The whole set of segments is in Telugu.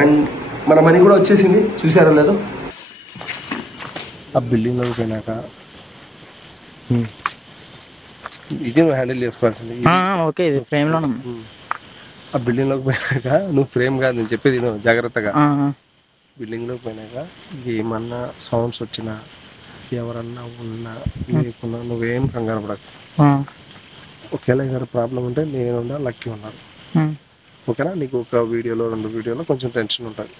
అండ్ మన మనీ కూడా వచ్చేసింది, చూసారో లేదో. ఆ బిల్డింగ్లోకి పోయినాక ఇది నువ్వు హ్యాండిల్ చేసుకోవాల్సింది. ఓకే, ఇది ఫ్రేమ్లో. ఆ బిల్డింగ్లోకి పోయినాక నువ్వు ఫ్రేమ్ కాదు, నేను చెప్పేది నువ్వు జాగ్రత్తగా. బిల్డింగ్లోకి పోయినాక ఏమన్నా సౌండ్స్ వచ్చినా, ఎవరన్నా ఉన్నా లేకున్నా నువ్వేం కంగారు పడకు. ఒకవేళ ఏదైనా ప్రాబ్లం ఉంటే నేనున్నా, లక్కీ ఉన్నారు. ఓకేనా? నీకు ఒక వీడియోలో 2 వీడియోలో కొంచెం టెన్షన్ ఉంటుంది,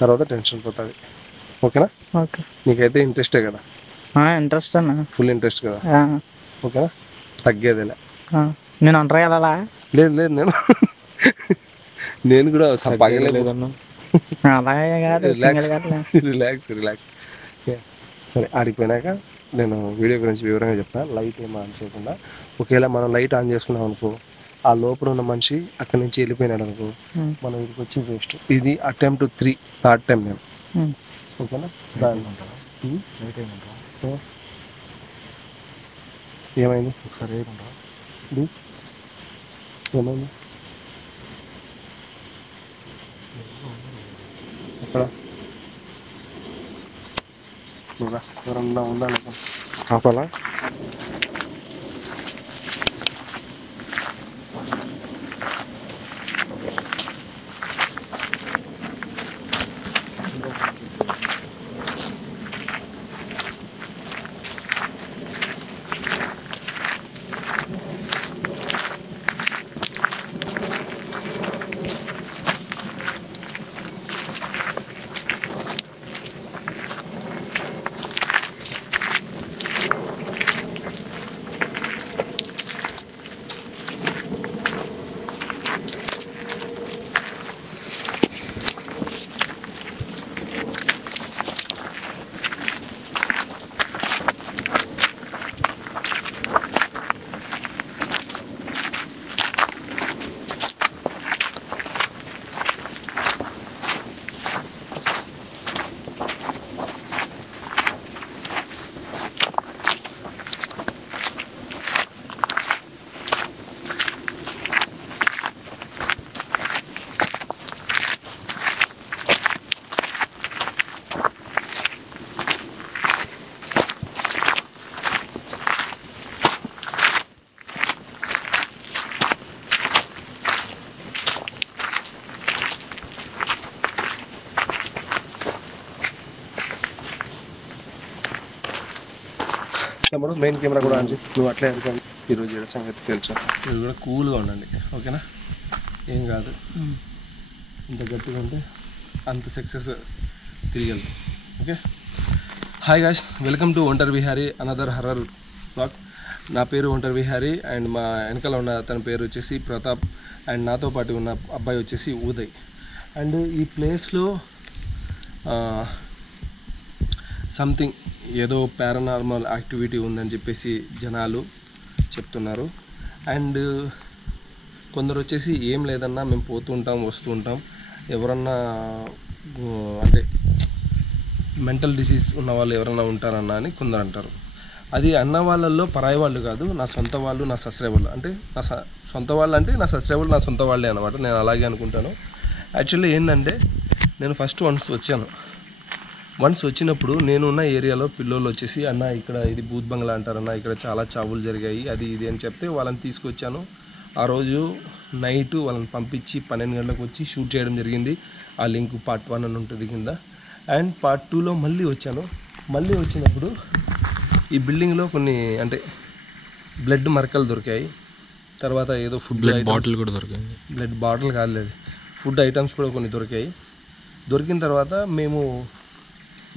తర్వాత టెన్షన్ పోతుంది. ఓకేనా? ఓకే. నీకైతే ఇంట్రెస్టే కదా? ఇంట్రెస్ట్ అన్న, ఫుల్ ఇంట్రెస్ట్ కదా? ఓకేనా? తగ్గేదేలే. నేను అంటారా వెళ్ళాలా? లేదు లేదు, నేను కూడా పగలేదన్నా. అలాగే కాదు, రిలాక్స్. సరే, ఆడిపోయినాక నేను వీడియో గురించి వివరంగా చెప్తాను. లైట్ ఏం ఆన్ చేయకుండా, ఒకవేళ మనం లైట్ ఆన్ చేసుకున్నాం అనుకో, ఆ లోపల ఉన్న మనిషి అక్కడి నుంచి వెళ్ళిపోయినాడు అనుకో, మనం ఇక్కడికి వచ్చి వేస్ట్. ఇది అటెంప్ట్ 3, థర్డ్ టైం నేను. ఓకేనా? ఏమైంది ఒకసారి ఏమైంది అక్కడ? ఎవరన్నా ఉండాలి ఆపాలా? తమ్ముడు మెయిన్ కెమెరా కూడా ఆన్ చేయి. నువ్వు అట్లే అనుకోండి. ఈరోజు ఏడు సంగతి తెలుసు. మీరు కూడా కూల్గా ఉండండి. ఓకేనా? ఏం కాదు, ఇంత గట్టిగా ఉంటే అంత సక్సెస్ తిరిగి వెళ్తాం. Okay. Hi guys, welcome to ఒంటరి విహారీ, అనదర్ హర్రర్ బ్లాగ్. నా పేరు ఒంటరి విహారీ అండ్ మా వెనకాల ఉన్న అతని పేరు వచ్చేసి ప్రతాప్ అండ్ నాతో పాటు ఉన్న అబ్బాయి వచ్చేసి ఉదయ్. అండ్ ఈ ప్లేస్లో సంథింగ్ ఏదో పారానార్మల్ యాక్టివిటీ ఉందని చెప్పేసి జనాలు చెప్తున్నారు. అండ్ కొందరు వచ్చేసి ఏం లేదన్నా మేము పోతూ ఉంటాం వస్తూ ఉంటాం, ఎవరన్నా అంటే మెంటల్ డిసీజ్ ఉన్న వాళ్ళు ఎవరన్నా ఉంటారన్నా అని కొందరు అంటారు. అది అన్న వాళ్ళల్లో పరాయి వాళ్ళు కాదు, నా సొంత వాళ్ళు, నా సస్రే వాళ్ళు. అంటే నా సొంత వాళ్ళు అంటే నా సస్రే వాళ్ళు నా సొంత వాళ్ళే అనమాట. నేను అలాగే అనుకుంటాను. యాక్చువల్లీ ఏంటంటే నేను ఫస్ట్ వన్స్ వచ్చినప్పుడు నేనున్న ఏరియాలో పిల్లోళ్ళు వచ్చేసి అన్న ఇక్కడ ఇది బూత్ బంగ్లా అంటారన్న, ఇక్కడ చాలా చావులు జరిగాయి అది ఇది అని చెప్తే వాళ్ళని తీసుకొచ్చాను. ఆ రోజు నైటు వాళ్ళని పంపించి 12 గంటలకు వచ్చి షూట్ చేయడం జరిగింది. ఆ లింక్ పార్ట్ 1 అని ఉంటుంది కింద. అండ్ పార్ట్ 2లో మళ్ళీ వచ్చాను. మళ్ళీ వచ్చినప్పుడు ఈ బిల్డింగ్లో కొన్ని అంటే బ్లడ్ మరకలు దొరికాయి. తర్వాత ఏదో ఫుడ్ బాటిల్ కూడా దొరికాయి. బ్లడ్ బాటిల్ కాలేదు, ఫుడ్ ఐటమ్స్ కూడా కొన్ని దొరికాయి. దొరికిన తర్వాత మేము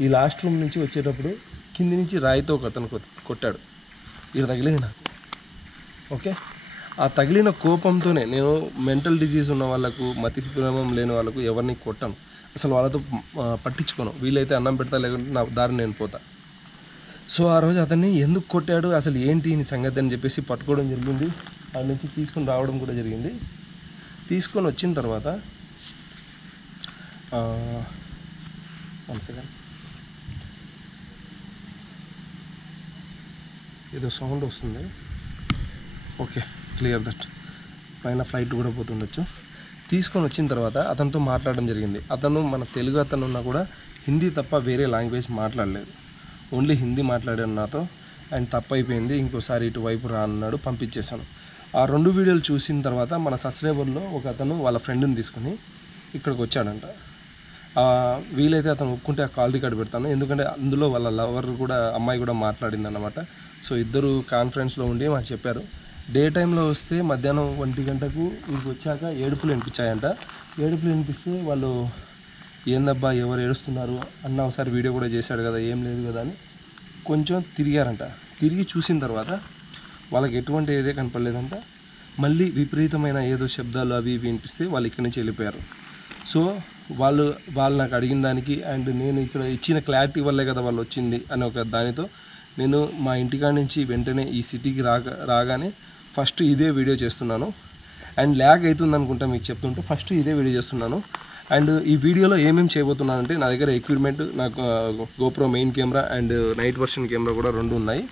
ఈ లాస్ట్ రూమ్ నుంచి వచ్చేటప్పుడు కింది నుంచి రాయితో ఒక అతను కొట్టాడు. ఇక్కడ తగిలింది నాకు. ఓకే. ఆ తగిలిన కోపంతోనే నేను మెంటల్ డిసీజ్ ఉన్న వాళ్ళకు, మతిభ్రమం లేని వాళ్ళకు ఎవరిని కొట్టాను, అసలు వాళ్ళతో పట్టించుకోను. వీలైతే అన్నం పెడతా, లేకుంటే నా దారి నేను పోతా. సో ఆ రోజు అతన్ని ఎందుకు కొట్టాడు, అసలు ఏంటి ఈ సంగతి అని చెప్పేసి పట్టుకోవడం జరిగింది. ఆ నుంచి తీసుకొని రావడం కూడా జరిగింది. తీసుకొని వచ్చిన తర్వాత 1 సెకండ్, ఏదో సౌండ్ వస్తుంది. Okay, clear that. పైన ఫ్లైట్ కూడా పోతుండొచ్చు. తీసుకొని వచ్చిన తర్వాత అతనితో మాట్లాడడం జరిగింది. అతను మన తెలుగు అతను ఉన్నా కూడా హిందీ తప్ప వేరే లాంగ్వేజ్ మాట్లాడలేదు, ఓన్లీ హిందీ మాట్లాడాను నాతో. అండ్ తప్పైపోయింది, ఇంకోసారి ఇటువైపు రా అన్నాడు, పంపించేశాను. ఆ 2 వీడియోలు చూసిన తర్వాత మన సబ్స్క్రైబర్లో ఒక అతను వాళ్ళ ఫ్రెండ్ని తీసుకుని ఇక్కడికి వచ్చాడంట. వీలైతే అతను ఒప్పుకుంటే ఆ కాల్ రికార్డ్ పెడతాను, ఎందుకంటే అందులో వాళ్ళ లవర్ కూడా అమ్మాయి కూడా మాట్లాడింది అన్నమాట. సో ఇద్దరు కాన్ఫరెన్స్లో ఉండి మాకు చెప్పారు. డే టైంలో వస్తే మధ్యాహ్నం 1 గంటకు ఇంటికి వచ్చాక ఏడుపులు వినిపించాయంట. ఏడుపులు వినిపిస్తే వాళ్ళు ఏందబ్బా ఎవరు ఏడుస్తున్నారు అన్న ఒకసారి వీడియో కూడా చేశాడు కదా, ఏం లేదు కదా అని కొంచెం తిరిగారంట. తిరిగి చూసిన తర్వాత వాళ్ళకి ఎటువంటి ఏదే కనపడలేదంట. మళ్ళీ విపరీతమైన ఏదో శబ్దాలు అవి వినిపిస్తే వాళ్ళు ఇక్కడి నుంచి వెళ్ళిపోయారు. సో వాళ్ళు నాకు అడిగిన దానికి అండ్ నేను ఇక్కడ ఇచ్చిన క్లారిటీ వల్లే కదా వాళ్ళు వచ్చింది అనే ఒక దానితో నేను మా ఇంటికాడ నుంచి వెంటనే ఈ సిటీకి రాగానే ఫస్ట్ ఇదే వీడియో చేస్తున్నాను. అండ్ ల్యాగ్ అవుతుంది అనుకుంటా మీకు చెప్తుంటే ఫస్ట్ ఇదే వీడియో చేస్తున్నాను. అండ్ ఈ వీడియోలో ఏమేమి చేయబోతున్నానంటే నా దగ్గర ఎక్విప్మెంట్, నాకు GoPro main camera and night version camera కూడా 2 ఉన్నాయి.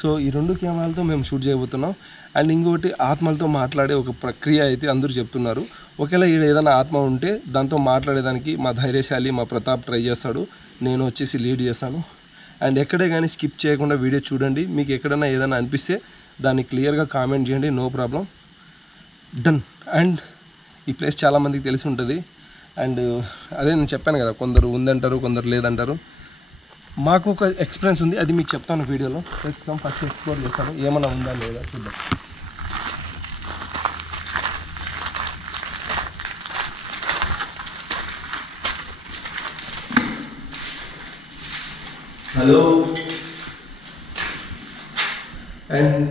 సో ఈ 2 కెమెరాలతో మేము షూట్ చేయబోతున్నాం. అండ్ ఇంకొకటి ఆత్మలతో మాట్లాడే ఒక ప్రక్రియ అయితే అందరూ చెప్తున్నారు. ఒకవేళ ఏదైనా ఆత్మ ఉంటే దాంతో మాట్లాడేదానికి మా ధైర్యశాలి మా ప్రతాప్ ట్రై చేస్తాడు, నేను వచ్చేసి లీడ్ చేస్తాను. అండ్ ఎక్కడే కానీ స్కిప్ చేయకుండా వీడియో చూడండి. మీకు ఎక్కడైనా ఏదైనా అనిపిస్తే దాన్ని క్లియర్గా కామెంట్ చేయండి, నో ప్రాబ్లం, డన్. అండ్ ఈ ప్లేస్ చాలామందికి తెలిసి ఉంటుంది. అండ్ అదే నేను చెప్పాను కదా, కొందరు ఉందంటారు, కొందరు లేదంటారు. మాకు ఒక ఎక్స్పీరియన్స్ ఉంది, అది మీకు చెప్తాను వీడియోలో. ప్రస్తుతం ఫస్ట్ ఎక్స్ప్లోర్ చేస్తాను, ఏమైనా ఉందా లేదా చూద్దాం. హలో. అండ్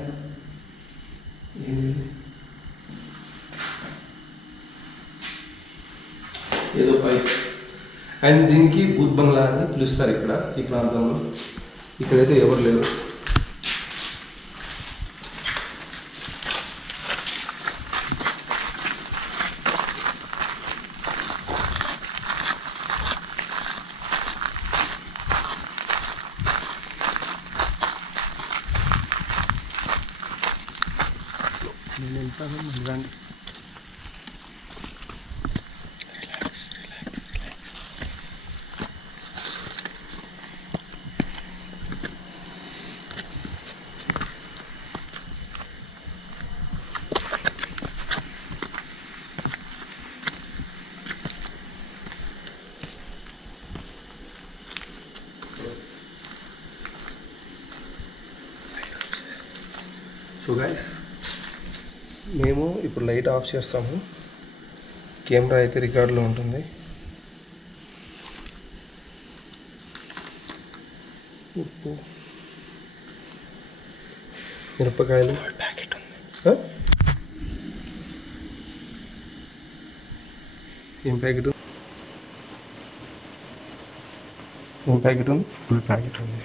ఏదో పైప్. అండ్ దీనికి భూత్ బంగ్లా అని పిలుస్తారు ఇక్కడ ఈ ప్రాంతంలో. ఇక్కడైతే ఎవరు లేరు. నేను వెళ్తాను, రండి. సో గైస్, మేము ఇప్పుడు లైట్ ఆఫ్ చేస్తాము. కెమెరా అయితే రికార్డులో ఉంటుంది. ఉప్పు, మిరపకాయలు ప్యాకెట్ ఉంది. ఏం ప్యాకెట్? ఏం ప్యాకెట్ ఉంది? ఫుల్ ప్యాకెట్ ఉంది.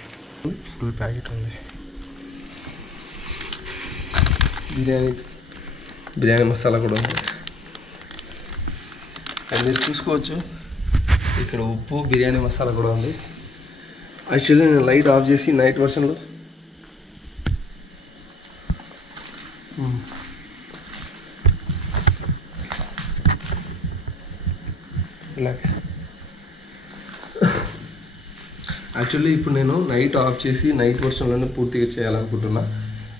ఫుల్ ప్యాకెట్ ఉంది. బిర్యానీ మసాలా కూడా ఉంది. అండ్ మీరు చూసుకోవచ్చు ఇక్కడ ఉప్పు, బిర్యానీ మసాలా కూడా ఉంది. యాక్చువల్లీ నేను లైట్ ఆఫ్ చేసి నైట్ వర్షన్లో యాక్చువల్లీ ఇప్పుడు నేను నైట్ ఆఫ్ చేసి నైట్ వర్షన్లోనే పూర్తిగా చేయాలనుకుంటున్నా.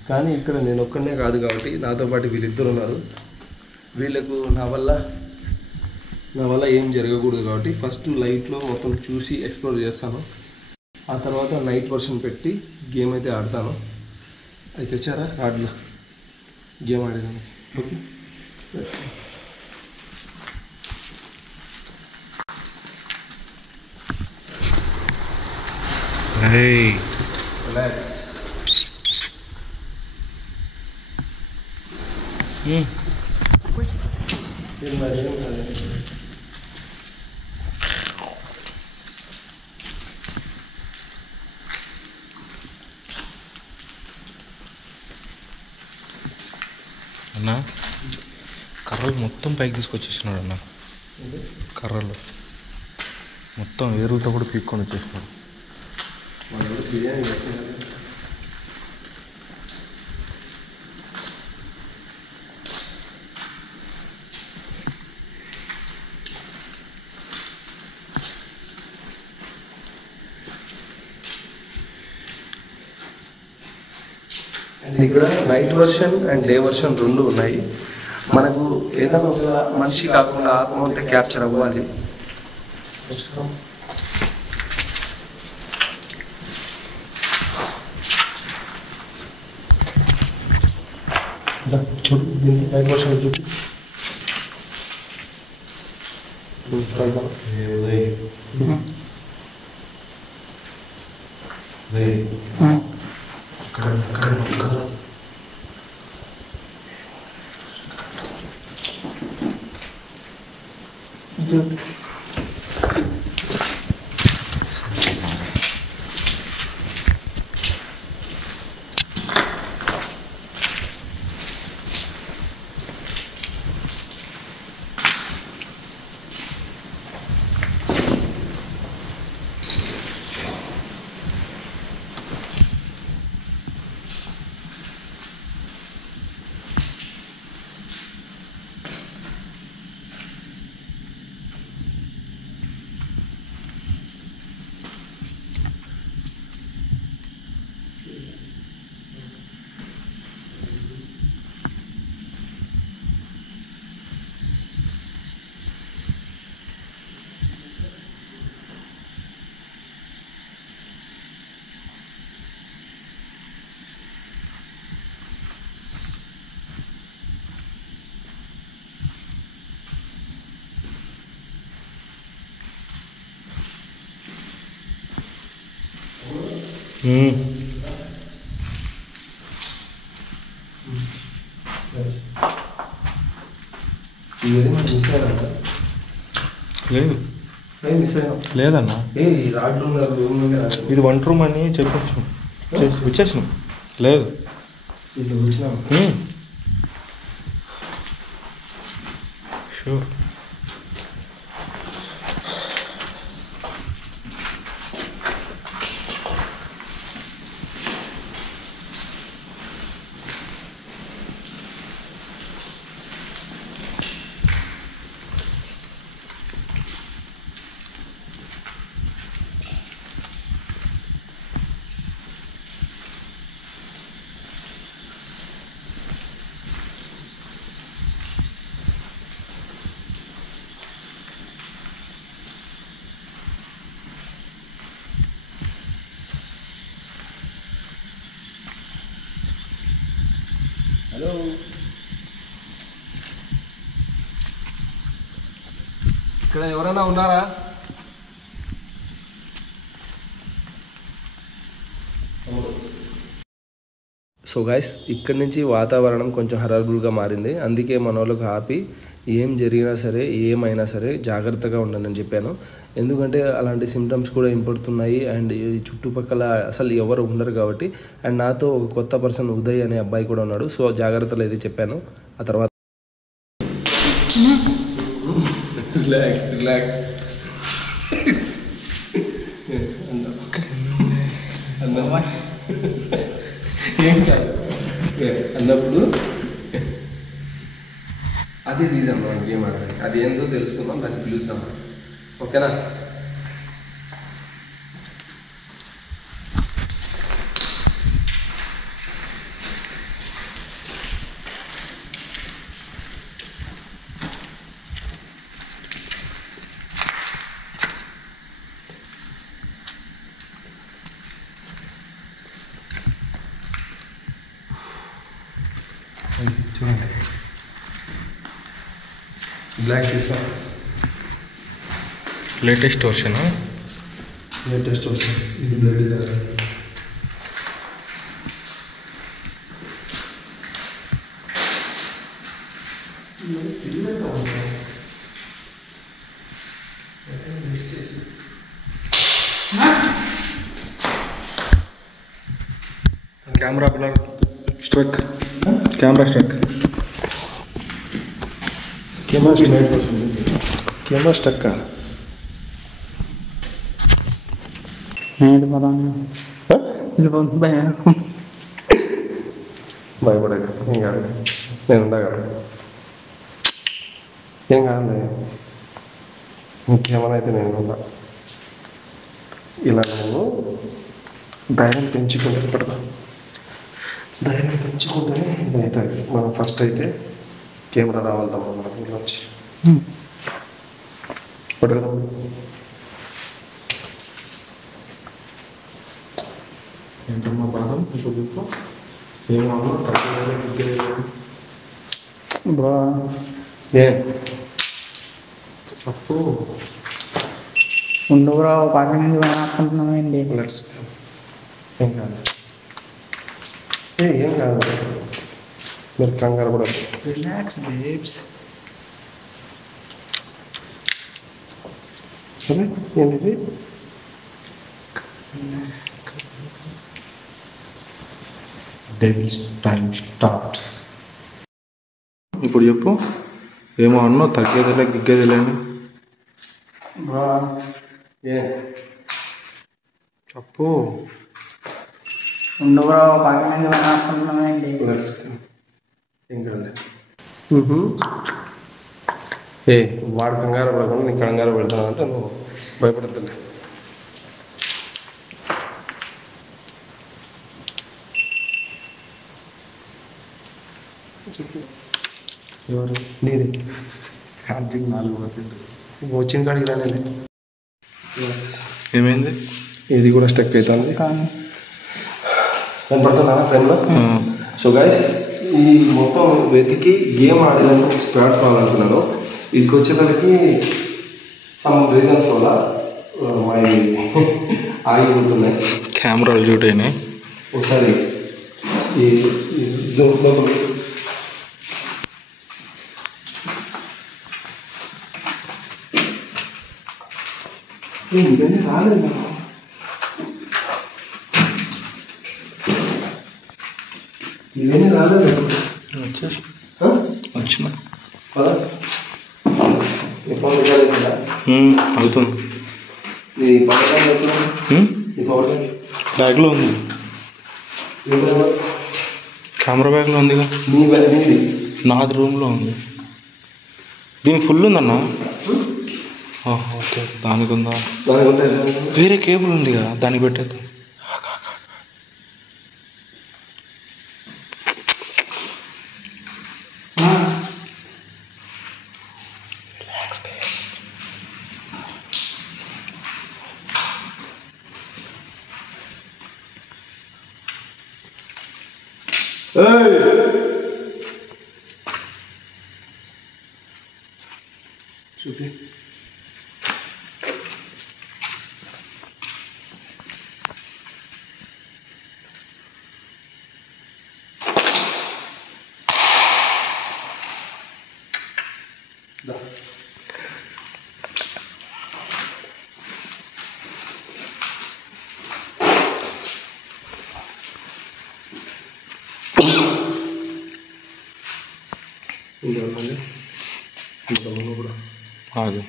కానీ ఇక్కడ నేను ఒక్కనే కాదు కాబట్టి నాతో పాటు వీళ్ళిద్దరు ఉన్నారు. వీళ్ళకు నా వల్ల ఏం జరగకూడదు కాబట్టి ఫస్ట్ లైట్లో మొత్తం చూసి ఎక్స్ప్లోర్ చేస్తాను. ఆ తర్వాత నైట్ వర్షన్ పెట్టి గేమ్ అయితే ఆడతాను. అయితే తెచ్చారా ఆడలో గేమ్ ఆడేదాన్ని. Okay, relax. అన్న కర్రలు మొత్తం పైకి తీసుకొచ్చేసినాడు అన్న. కర్రలు మొత్తం వేరులతో కూడా పీక్కొని వచ్చేసినాడు. ఇక్కడ night version and day version రెండు ఉన్నాయి. మనకు ఏదైనా ఒక మనిషి కాకుండా ఆత్మ ఉంటే క్యాప్చర్ అవ్వాలి. చూడు నైట్ వర్షన్ చూడు. లేదు లేదన్నా, ఇది 1 రూమ్ అని చెప్పచ్చు వచ్చేసిన. లేదు షూర్. హలో, ఇక్కడ ఎవరైనా ఉన్నారా? సో గైస్, ఇక్కడి నుంచి వాతావరణం కొంచెం హరబుల్గా మారింది. అందుకే మన వాళ్ళకి ఆపి ఏం జరిగినా సరే ఏమైనా సరే జాగ్రత్తగా ఉండండి అని చెప్పాను. ఎందుకంటే అలాంటి సిమ్టమ్స్ కూడా ఇంపడుతున్నాయి అండ్ ఈ చుట్టుపక్కల అసలు ఎవరు ఉండరు కాబట్టి. అండ్ నాతో ఒక కొత్త పర్సన్ ఉదయ్ అనే అబ్బాయి కూడా ఉన్నాడు. సో జాగ్రత్తలు అయితే చెప్పాను. ఆ తర్వాత రిలాక్స్ ఏం కాదు అన్నప్పుడు అదే రీజన్ మనం గేమ్ ఆడడానికి. అది ఏందో తెలుసుకుందాం, దాన్ని పిలుస్తాం. ఓకేనా? చూడండి, బ్లాక్ తీసుకో. Latest version. లేటెస్ట్ వస్తుంది. ఇది బ్లడ్ కాదు. Camera blur struck, camera struck, camera struck. భయపడదు, ఏం కాదు, నేను ఉండగలను, ఏం కాదు. ఇంకేమైనా అయితే నేను ఉన్నా. ఇలా నేను ధైర్యం పెంచుకుంటే పడతా. ధైర్యం పెంచుకుంటేనే ఇది అవుతుంది. మనం ఫస్ట్ అయితే కెమెరా రావాలి తమ్ముడు మనకి ఇలా వచ్చి పట్టుకుదాం. ఏంటమ్మా బాధం ఇప్పుడు చెప్పు. ఏమన్నా బ్రో ఏ అప్పు ఉండు బ్రో పక్కన నుంచి వేసుకుంటున్నామండి. లెట్స్ ఏం కాదు. ఏం కాదు, మీరు కంగారు కూడా రిలాక్స్ బేబ్స్. సరే. ఏంటిది? Devil's time start. ఇప్పుడు చెప్పు. ఏమో అన్నావు, తగ్గేదిలే గిగ్గేదిలే అని. ఏ చెప్పు. ఉండు బ్రో పక్కన నుంచి వేసుకుంటున్నామండి. లెట్స్ ఏం కాదు. ఏ వాడు కంగారు పడకుండా నీకు కంగారు పెడతాను అంటే నువ్వు భయపడద్దులే. ఎవరు? నీది ఛార్జింగ్ 4% వచ్చిన కాడికి రాలేదు. ఏమైంది? ఇది కూడా స్టక్ అవుతుంది. కానీ నేను పడుతున్నా ఫ్రెండ్లో. సో గైస్, ఈ మొత్తం వెతికి గేమ్ ఆడేదానికి స్టార్ట్ కావాలనుకున్నాను. ఇదికి వచ్చేసరికి సమ్ రీజన్స్ వల్ల మా ఆగిపోతున్నాయి. కెమెరాలు షూట్ అయినాయి. ఒకసారి ఈ ఇవన్నీ రాలేదు. ఇవన్నీ రాలేదు. వచ్చేసి వచ్చిన అవుతుంది. నీ పవర్ నీ పవర్ బ్యాగ్లో ఉంది. కెమెరా బ్యాగ్లో ఉందిగా. నీది నాది రూమ్లో ఉంది. దీనికి ఫుల్ ఉందన్న. ఓకే, దానికి ఉందా? దానికి ఉంటాయి. వేరే కేబుల్ ఉందిగా, దానికి పెట్టేద్దాం. చూపి. కూడా ఆగు.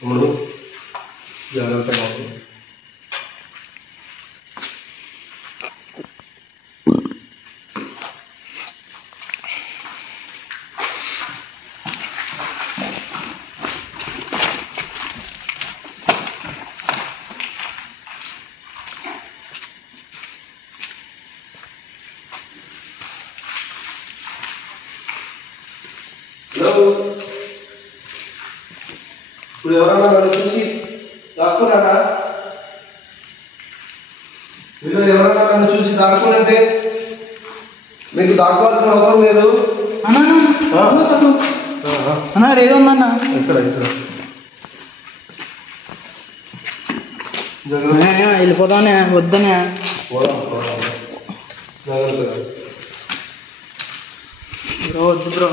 తమ్ముడు జాగ్రత్త బాబు. ఇప్పుడు ఎవరన్నా నన్ను చూసి దాక్కున్నారా? మీరు ఎవరన్నా నన్ను చూసి దాక్కునంటే మీకు దాక్కోవాల్సిన అవసరం లేదు. అన్నా ఏదో ఉందన్న. ఇక్కడ వెళ్ళిపోతానే వద్దనే. జాగ్రత్తగా. బ్రో వద్దు బ్రో.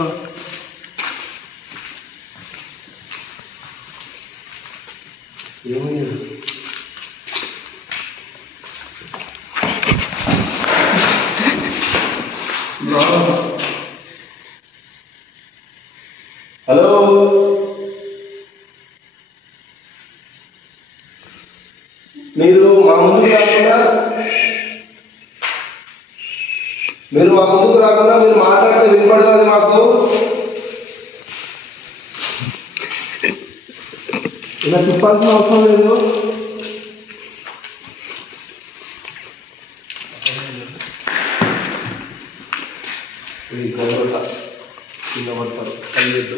ఏమైంది? హలో, మీరు మా ముందుకు రాకుండా మీరు మాట్లాడితే వినపడుతుంది మాకు. ఇలా తిప్పాల్సిన అవసరం లేదు. ఇది గొడవ కింద పడతారు కలియద్దు.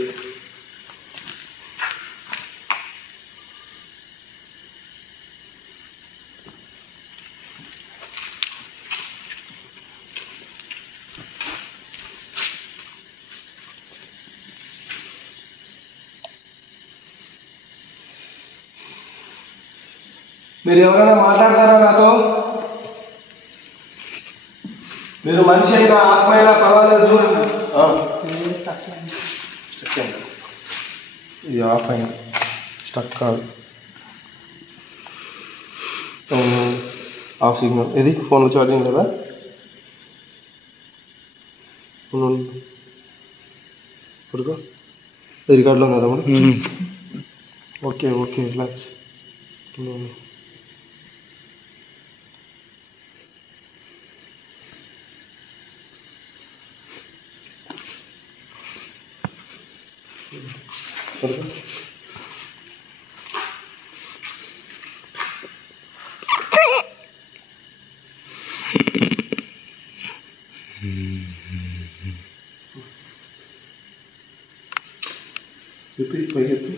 మీరు ఎవరైనా మాట్లాడతారా నాతో? మీరు మనిషి అయినా ఆత్మ అయినా పర్వాలేదు. ఇది ఆఫ్ అయినా స్టక్ కాదు, ఆఫ్ సిగ్నల్. ఇది ఫోన్లో ఛార్జింగ్ కదా? ఇప్పుడు రికార్డులో ఉంది కదా మరి? Okay okay, relax. చెప్పి పైకి చెప్పి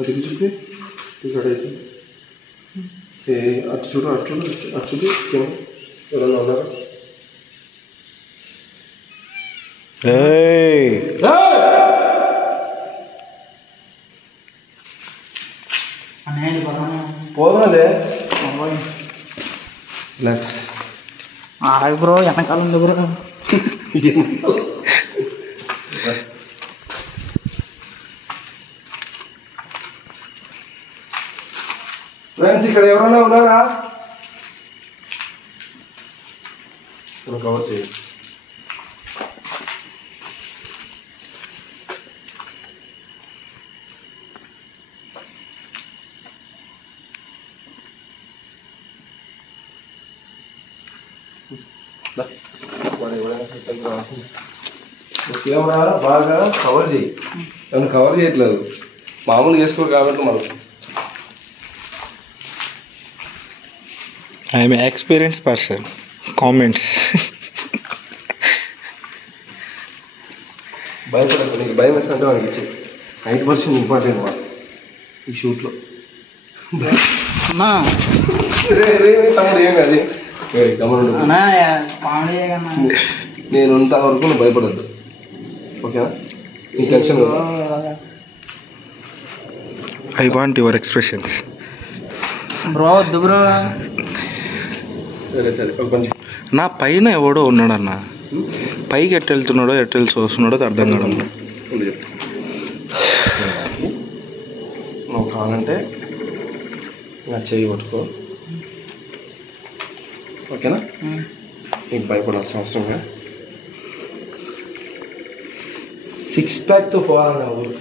అదికి చెప్పి ఇక్కడ అయితే అటు చూడు ఎవరన్నా ఉన్నారా? పోదాలే, రిలాక్స్. ఆగు బ్రో, వెనకాల ఉంది బ్రో. ఫ్రెండ్స్, ఇక్కడ ఎవరైనా ఉన్నారా? కవర్ చేయండి. కెమెరా బాగా కవర్ చేయి. ఏమైనా కవర్ చేయట్లేదు, మామూలు చేసుకో కాబట్టి మనకు. I'm experience person. కామెంట్స్. భయపడకు, నీకు భయం వేస్తుంటే మనకి ఇచ్చే 90% ఇంపార్టెంట్ మా ఈ షూట్లో. తమ్ముడు ఏం కాదు, నేను అంత వరకు నువ్వు భయపడద్దు, ఓకేనా? నీ tension. I want your expressions. Bro వద్దు బ్రో. సరే సరే, కొంచెం నా పైన ఎవడో ఉన్నాడన్న, పైకి ఎట్టు వెళ్తున్నాడో ఎట్టు వెళ్ళి వస్తున్నాడో అర్థం కావడం. నువ్వు కావాలంటే నా చెయ్యి పట్టుకో, ఓకేనా? నీకు భయపడాల్సిన అవసరం లేదు. 6 ప్యాక్తో పోవాలన్నా ఊరు,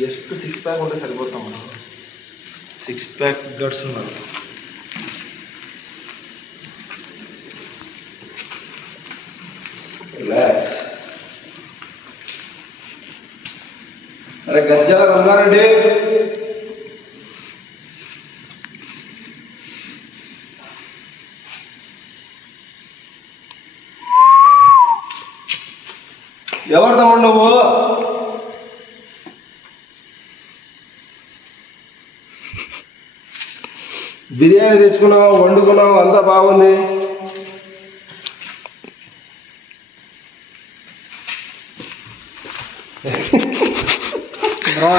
జస్ట్ 6 ప్యాక్ ఉంటే సరిపోతాం మనం. 6 ప్యాక్ గట్స్ ఉన్నాను. రిలాక్స్. అరే గజ్జాల రంగారెడ్డి, ఎవరు తమ్ముడు నువ్వు? బిర్యానీ తెచ్చుకున్నావు, వండుకున్నావు, అంతా బాగుంది. బ్రో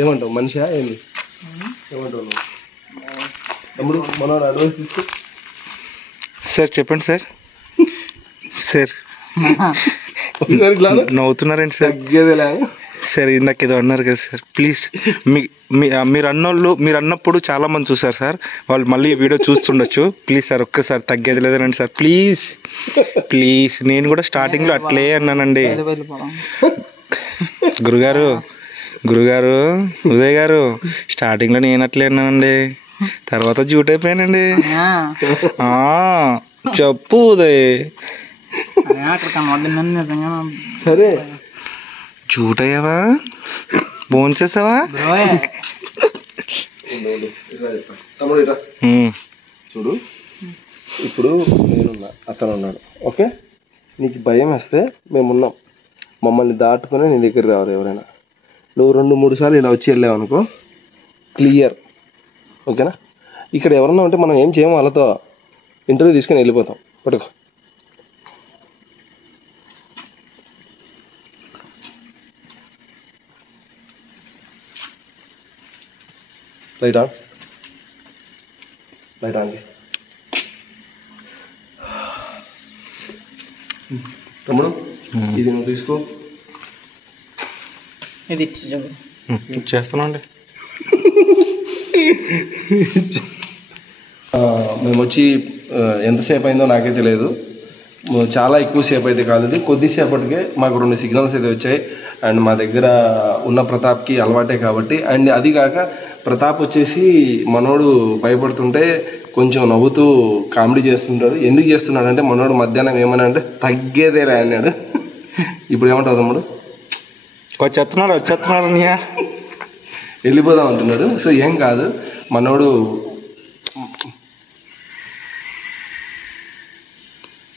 ఏమంటావు మనిషా ఏంది? ఏమంటావు నువ్వు? తమ్ముడు మనోడు అడ్వైస్ తీసుకో. సార్ చెప్పండి సార్. సార్ నవ్వుతున్నారండి సార్. తగ్గేదిలే. సార్ ఇందాక ఏదో అన్నారు కదా సార్, ప్లీజ్ మీరు అన్నప్పుడు చాలా మంది చూసారు సార్, వాళ్ళు మళ్ళీ ఈ వీడియో చూస్తుండొచ్చు. ప్లీజ్ సార్ ఒక్కసారి తగ్గేది లేదనండి సార్, ప్లీజ్ ప్లీజ్. నేను కూడా స్టార్టింగ్లో అట్లే అన్నానండి. గురుగారు ఉదయ్ గారు, స్టార్టింగ్లో నేను అట్లే అన్నానండి, తర్వాత జూట్ అయిపోయానండి. చెప్పు ఉదయ్. సరే జూట్ అయ్యావా, భోంచేసావా? తమ్ముడు ఇరా. చూడు, ఇప్పుడు నేనున్నా, అతను ఉన్నాడు. ఓకే, నీకు భయం వేస్తే మేమున్నాం. మమ్మల్ని దాటుకొని నీ దగ్గర రావాలి ఎవరైనా. నువ్వు 2-3 సార్లు ఇలా వచ్చి వెళ్ళావు అనుకో, క్లియర్. ఓకేనా? ఇక్కడ ఎవరన్నా ఉంటే మనం ఏం చేయము, వాళ్ళతో ఇంటర్వ్యూ తీసుకొని వెళ్ళిపోతాం. పట్టుకో. Light on, light on. తమ్ముడు ఇది నువ్వు తీసుకో. ఇది ఇచ్చి చేస్తానండి. మేము వచ్చి ఎంతసేపు అయిందో నాకే తెలియదు. చాలా ఎక్కువసేపు అయితే కాలేదు, కొద్దిసేపటికే మాకు 2 సిగ్నల్స్ అయితే వచ్చాయి. అండ్ మా దగ్గర ఉన్న ప్రతాప్కి అలవాటే కాబట్టి. అండ్ అది కాక ప్రతాప్ వచ్చేసి మనోడు భయపడుతుంటే కొంచెం నవ్వుతూ కామెడీ చేస్తుంటాడు. ఎందుకు చేస్తున్నాడు అంటే, మనోడు మధ్యాహ్నం ఏమన్నా అంటే తగ్గేదేరా అన్నాడు. ఇప్పుడు ఏమంటావు తమ్ముడు? వచ్చేస్తున్నాడు అన్నయ్య, వెళ్ళిపోదాం అంటున్నాడు. సో ఏం కాదు,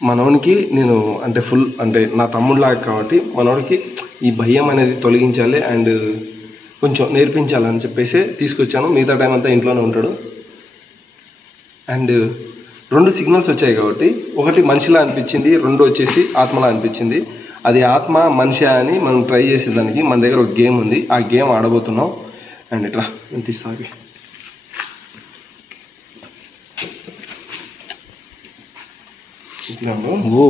మనోడికి నేను అంటే ఫుల్ అంటే నా తమ్ముడిలాగా కాబట్టి మనోడికి ఈ భయం అనేది తొలగించాలి అండ్ కొంచెం నేర్పించాలని చెప్పేసి తీసుకొచ్చాను. మిగతా టైం అంతా ఇంట్లోనే ఉంటాడు. అండ్ 2 సిగ్నల్స్ వచ్చాయి కాబట్టి, ఒకటి మనిషిలా అనిపించింది, 2 వచ్చేసి ఆత్మలా అనిపించింది. అది ఆత్మ మనిషి అని మనం ట్రై చేసేదానికి మన దగ్గర ఒక గేమ్ ఉంది, ఆ గేమ్ ఆడబోతున్నాం. అండ్ ఇట్లా నేను తీస్తాకి. ఓ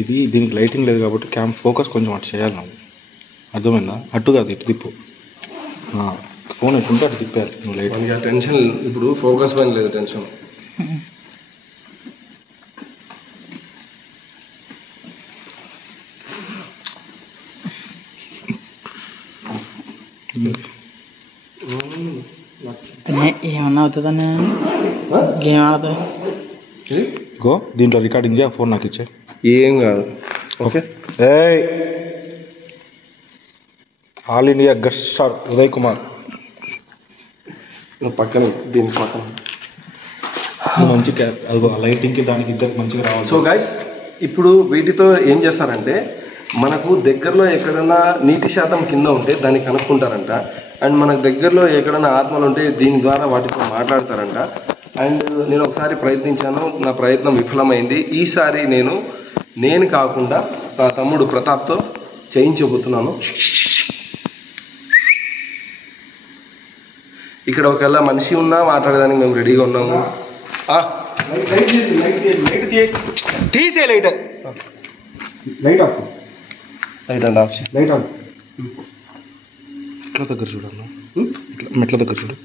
ఇది దీనికి లైటింగ్ లేదు కాబట్టి ఫోకస్ కొంచెం అటు చేయాలి. నువ్వు అర్థమైందా? అటు కాదు, ఇటు తిప్పు. ఫోన్ ఎట్టుంటే అటు తిప్పారు నువ్వు. లైట్ మనకి ఆ టెన్షన్ ఇప్పుడు ఫోకస్ పైన లేదు, టెన్షన్. ఏమన్నా అవుతుందని గేమ్ ఆడుతుంది. గో దీంట్లో రికార్డింగ్ చేయ, ఫోన్ నాకు ఇచ్చే. ఏం కాదు. Okay. All India guest star Uday Kumar పక్కన, దీని పక్కన మంచి అదిగో లైటింగ్కి దానికి ఇద్దరికి మంచిగా రావాలి. సో గైస్, ఇప్పుడు వీటితో ఏం చేస్తారంటే, మనకు దగ్గరలో ఎక్కడైనా నీటి శాతం కింద ఉంటే దాన్ని కనుక్కుంటారంట. అండ్ మనకు దగ్గరలో ఎక్కడైనా ఆత్మలు ఉంటే దీని ద్వారా వాటితో మాట్లాడతారంట. అండ్ నేను ఒకసారి ప్రయత్నించాను, నా ప్రయత్నం విఫలమైంది. ఈసారి నేను కాకుండా నా తమ్ముడు ప్రతాప్తో చేయించబోతున్నాను. ఇక్కడ ఒకవేళ మనిషి ఉన్నా మాట్లాడడానికి మేము రెడీగా ఉన్నాము. తీసే light light of, light and of, light of. మెట్ల దగ్గర చూడన్నా, మెట్ల దగ్గర చూడు.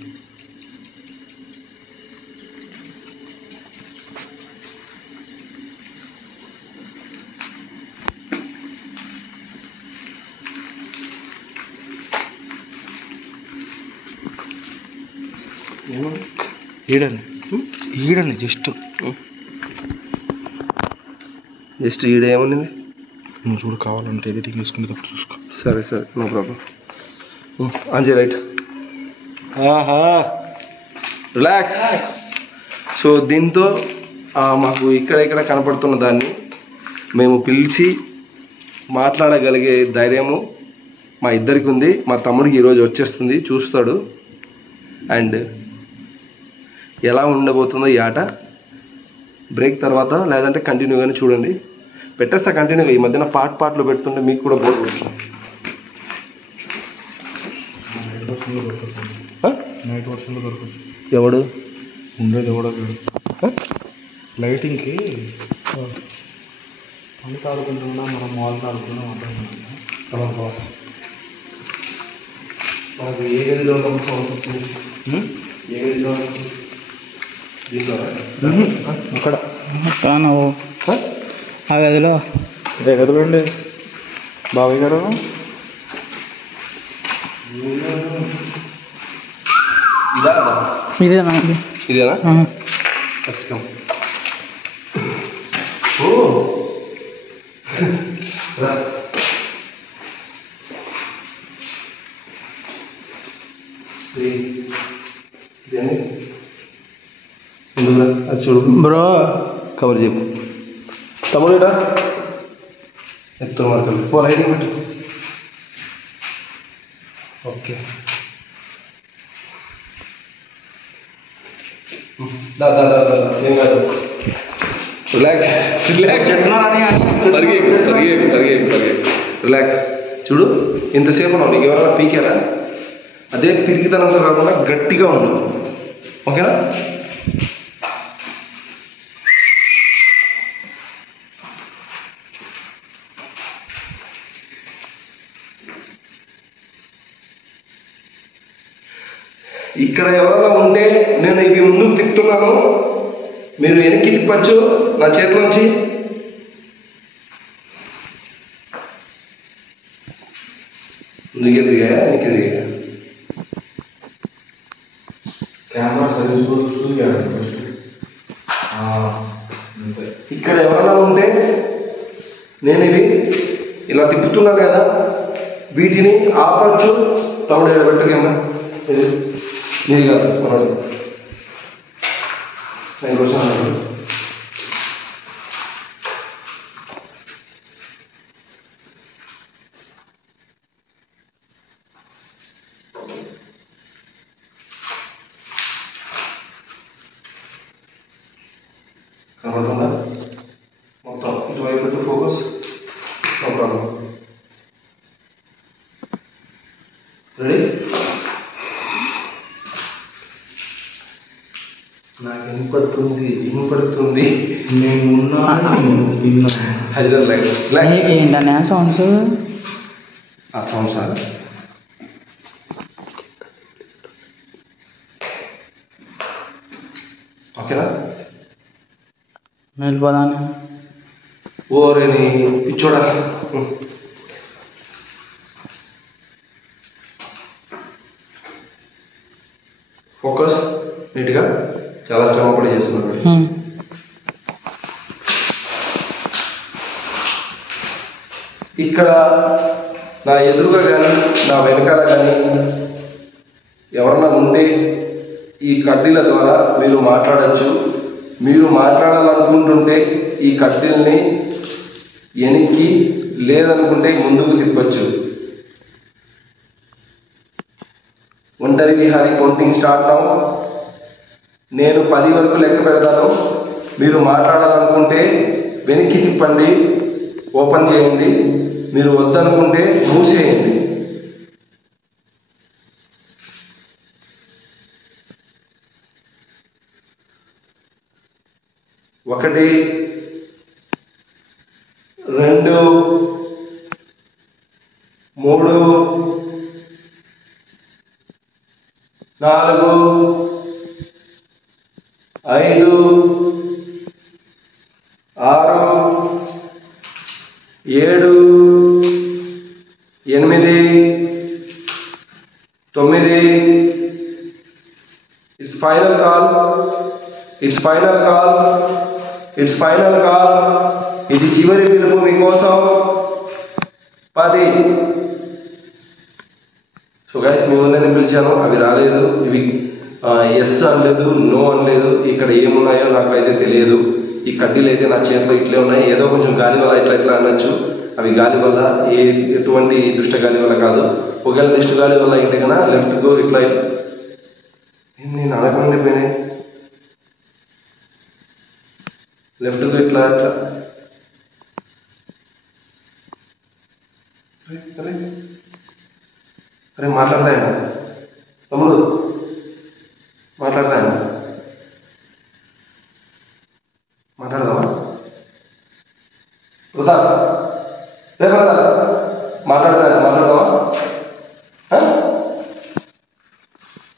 ఈడండి జస్ట్ ఈడేముంది నువ్వు చూడు, కావాలంటే ఎడిటింగ్ చేసుకుని చూసుకో. సరే no problem. Anji right, relax. So దీంతో మాకు ఇక్కడ కనపడుతున్న దాన్ని మేము పిలిచి మాట్లాడగలిగే ధైర్యము మా ఇద్దరికి ఉంది. మా తమ్ముడికి ఈరోజు వచ్చేస్తుంది, చూస్తాడు. అండ్ ఎలా ఉండబోతుందో ఈ ఆట బ్రేక్ తర్వాత, లేదంటే కంటిన్యూగానే చూడండి. పెట్టేస్తా కంటిన్యూగా. ఈ మధ్యన పాటలు పెడుతుంటే మీకు కూడా బోర్ కొడుతుంది. నైట్ వర్షంలో దొరకదు. ఎవడు ఉండేది ఎవడో లైటింగ్కి అంత ఆడుకుంటున్నా మనం వాళ్ళతో ఆడుకున్నాం అర్థం మనకు ఏ గదిలో ఏ గదిలో దీంట్లో అక్కడ నువ్వు ఆ గదిలో ఇదే గదిలో ఉండే బాబాయ్ గారు ఇదేనా ఇదేనా ఆ. కష్టం ఓ రా. ఇదేంటి? ఎందుకురా? అది చూడు బ్రో కవర్ చెప్పు తమ్ముడేటా ఎత్తు మార్కలు పో లైటింగ్ పెట్టు ఓకే దా దా దా దా ఏం కాదు రిలాక్స్ రిలాక్స్ రిలాక్స్ చూడు ఇంతసేపు ఉన్నావు నీకు ఎవరైనా పీకారా అదే పిరికితనంతో కాకుండా గట్టిగా ఉండు ఓకేనా ఇక్కడ ఎవరైనా ఉంటే నేను ఇవి ముందుకు తిప్పుతున్నాను మీరు వెనక్కి తిప్పచ్చు నా చేతిలోంచి దిగా వెనక్కి దిగా కెమెరా సర్వీస్ ఇక్కడ ఎవరైనా ఉంటే నేను ఇవి ఇలా తిప్పుతున్నా కదా వీటిని ఆపచ్చు తమ్ముడు పెట్టకేమా నీది కాదు మనోడు నేను క్వశ్చన్ అన్నాడు కనబడుతుందా మొత్తం ఇటువైపు పెట్టు ఫోకస్ నో ప్రాబ్లం రెడీ నాకు వినపడుతుంది నేను హైదర్ లైక్ ఏంటనే సౌండ్స్ ఆ సౌండ్ సార్ ఓకేనా వెళ్ళిపోదాను ఓరే నీ పిచ్చోడా ఫోకస్ నీట్గా చాలా శ్రమ పడి చేస్తున్నాడు ఇక్కడ నా ఎదురుగా కానీ నా వెనకాల కానీ ఎవరన్నా ఉంటే ఈ కడ్డీల ద్వారా మీరు మాట్లాడచ్చు మీరు మాట్లాడాలనుకుంటుంటే ఈ కడ్డీల్ని వెనక్కి లేదనుకుంటే ముందుకు తిప్పచ్చు ఒంటరి విహారీ కౌంటింగ్ స్టార్ట్ నౌ నేను 10 వరకు లెక్క పెడతాను మీరు మాట్లాడాలనుకుంటే వెనక్కి తిప్పండి ఓపెన్ చేయండి మీరు వద్దనుకుంటే మూసేయండి ఒకటి 2 3 4 5 6 7 8 9 ఇట్స్ ఫైనల్ కాల్ ఇది చివరి పిలుపు మీకోసం 10 సో గైస్ మిమ్మల్ని పిలిచాను అవి రాలేదు ఇవి ఎస్ అనలేదు నో అనలేదు ఇక్కడ ఏమున్నాయో నాకు అయితే తెలియదు ఈ కడ్డీలు అయితే నా చేతిలో ఇట్లే ఉన్నాయి ఏదో కొంచెం గాలి వల్ల ఇట్లా అనొచ్చు అవి గాలి వల్ల ఎటువంటి దుష్ట గాలి వల్ల కాదు ఒకవేళ దుష్ట గాలి వల్ల అయితే కన్నా లెఫ్ట్ గో ఇట్లా నేను అనకుండా పోయినాయి లెఫ్ట్ గో ఇట్లా అరే మాట్లాడతాయన తమ్ముడు మాట్లాడతాయన మాట్లాడదామా ప్రతాప్ రే ప్రతాప్ మాట్లాడదామా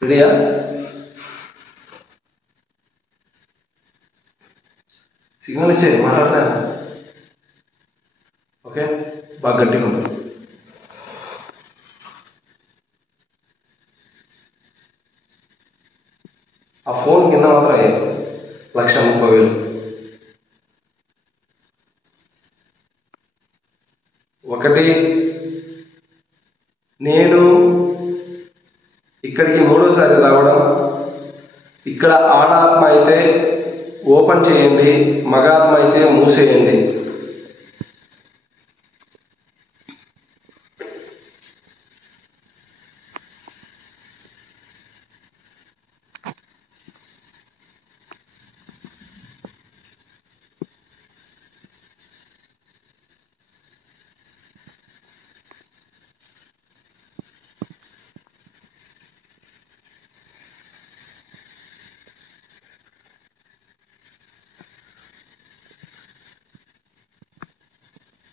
రెడీయా సిగ్నల్ ఇచ్చే మాట్లాడతాను ఓకే బాగా గట్టిగా ఉంది ఆ ఫోన్ కింద మాత్రం 1,30,000 ఒకటి నేను ఇక్కడికి 3వసారి రావడం ఇక్కడ ఆడాత్మ అయితే ఓపెన్ చేయండి మగాత్మ అయితే మూసేయండి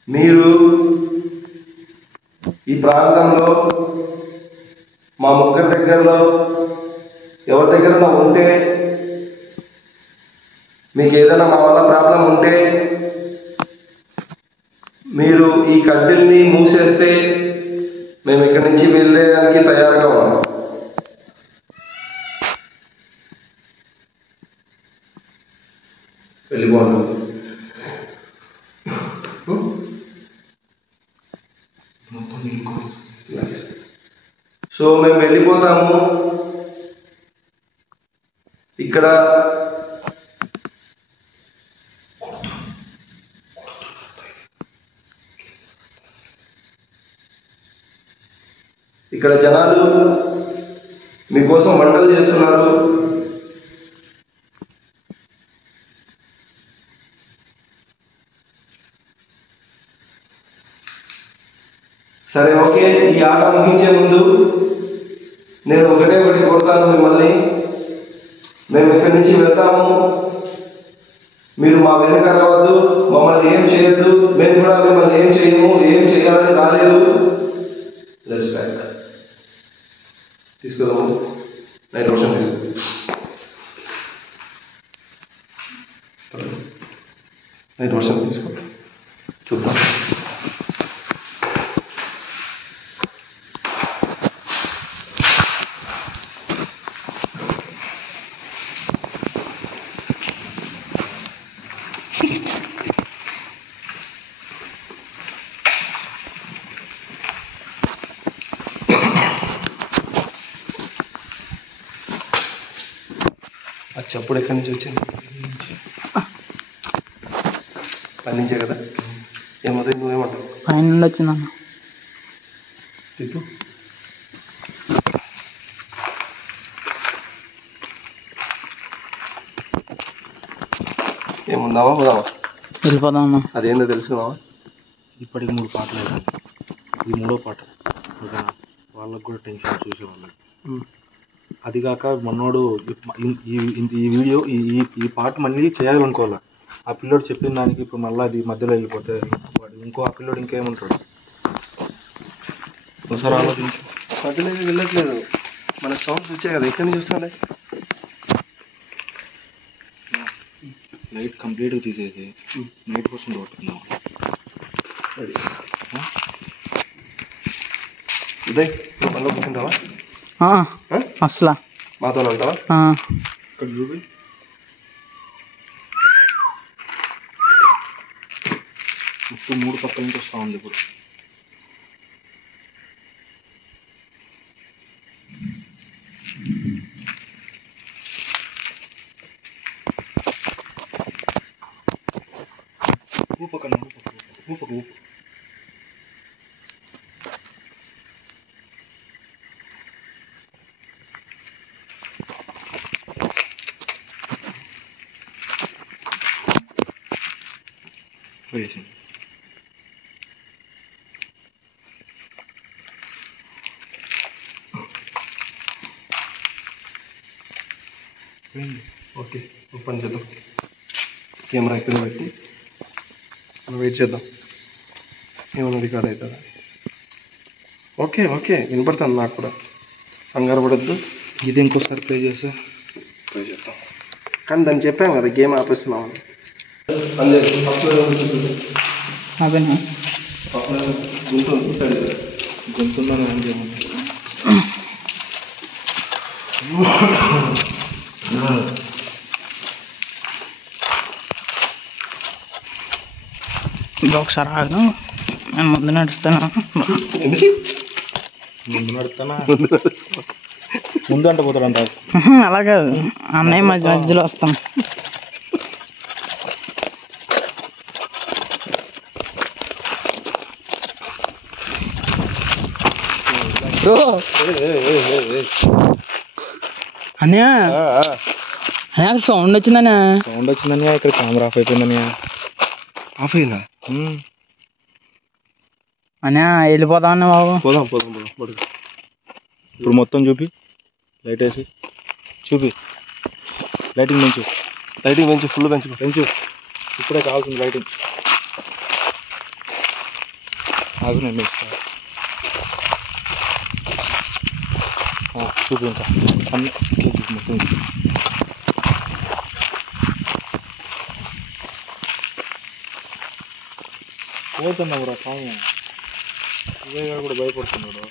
మీరు ఈ ప్రాంతంలో మా ముగ్గురి దగ్గరలో ఎవరి దగ్గర ఉంటే మీకు ఏదైనా మా వల్ల ప్రాబ్లం ఉంటే మీరు ఈ కడ్డీల్ని మూసేస్తే మేము ఇక్కడి నుంచి వెళ్ళేదానికి తయారుగా ఉన్నాం వెళ్ళిపోండి సో మేము వెళ్ళిపోతాము ఇక్కడ జనాలు మీకోసం వంటలు చేస్తున్నారు సరే ఓకే ఈ ఆట ముగించే ముందు నేను ఒకటే కోరుతాను మిమ్మల్ని మేము ఇక్కడి నుంచి వెళ్తాము మీరు మా వెనుక రావద్దు మమ్మల్ని ఏం చేయొద్దు మేము కూడా మిమ్మల్ని ఏం చేయము ఏం చేయాలని రాలేదు లెట్స్ బ్యాక్ తీసుకుందాము నైట్ వర్షం తీసుకో చూద్దాం ఆ చప్పుడు ఎక్కడి నుంచి వచ్చింది పని నుంచే కదా ఏమవుతుంది నువ్వేమంటావు పైన నుండి వచ్చిందన్న తిప్పు ఏముందామా పోదామా వెళ్ళిపోదామన్నా అదేందో తెలుసుకున్నావా ఇప్పటికి 3 పాటలు అయినాయి ఇది 3వ పాట వాళ్ళకు కూడా టెన్షన్ చూసేవాళ్ళకి అది కాక మొన్నోడు ఈ వీడియో ఈ పాట మళ్ళీ చేయాలనుకోవాలి ఆ పిల్లోడు చెప్పిన దానికి ఇప్పుడు మళ్ళీ అది మధ్యలో వెళ్ళిపోతే వాడు ఇంకో ఆ పిల్లోడు ఇంకేమంటాడు ఒకసారి ఆలోచించు మధ్యలో వెళ్ళట్లేదు మన సౌండ్స్ వచ్చాయి కదా ఎక్కడి నుంచి వస్తానే లైట్ కంప్లీట్గా తీసేసి నైట్ కోసం కొట్టుకున్నాం ఉదయ్ నువ్వు పనిలో కూర్చుంటావా అసలా మాతో ఉంటావా ఇక్కడ చూపి ఇప్పుడు 3 పక్కల నుంచి వస్తూ ఉంది ఇప్పుడు ఊపకన్నా ఊపకు ఊపు వేసింది ఓకే ఓపెన్ చేద్దాం కెమెరా ఇక్కడ పెట్టి మనం వెయిట్ చేద్దాం ఏమైనా రికార్డ్ అవుతుందా. ఓకే ఓకే వినపడుతుంది నాకు కూడా, కంగారు పడద్దు. ఇది ఇంకోసారి ప్లే చేస్తే ట్రై చేద్దాం. కానీ దాన్ని చెప్పాం కదా గేమ్ ఆపేస్తున్నామని. అదేనా గొంతుందని ఏం చేయమని. ఒకసారి ఆగను, నేను ముందు నడుస్తాను. ముందు నడుస్తానా? ముందు అంటే పోతాడు అంటారు. అలా కాదు, అన్నయ్య మధ్య మధ్యలో వస్తాం. అన్నయ్య అన్నయ్య సౌండ్ వచ్చిందన్నా. సౌండ్ వచ్చిందని ఇక్కడ కెమెరా ఆఫ్ అయిపోయిందని. ఆఫ్ అయిందా? అన్నయ్య వెళ్ళిపోతాం అన్న బాబు. పోదాం పోదాం పోదాం పడుకో. ఇప్పుడు మొత్తం చూపి, లైట్ వేసి చూపి, లైటింగ్ పెంచు, లైటింగ్ పెంచు, ఫుల్ పెంచు పెంచు. ఇప్పుడే కావాల్సింది లైటింగ్. అది నేను చూపి, ఇంకా అన్నీ చూపి మొత్తం. పోతున్నావు రా స్వామి, విజయ్ గారు కూడా భయపడుతున్నాడు.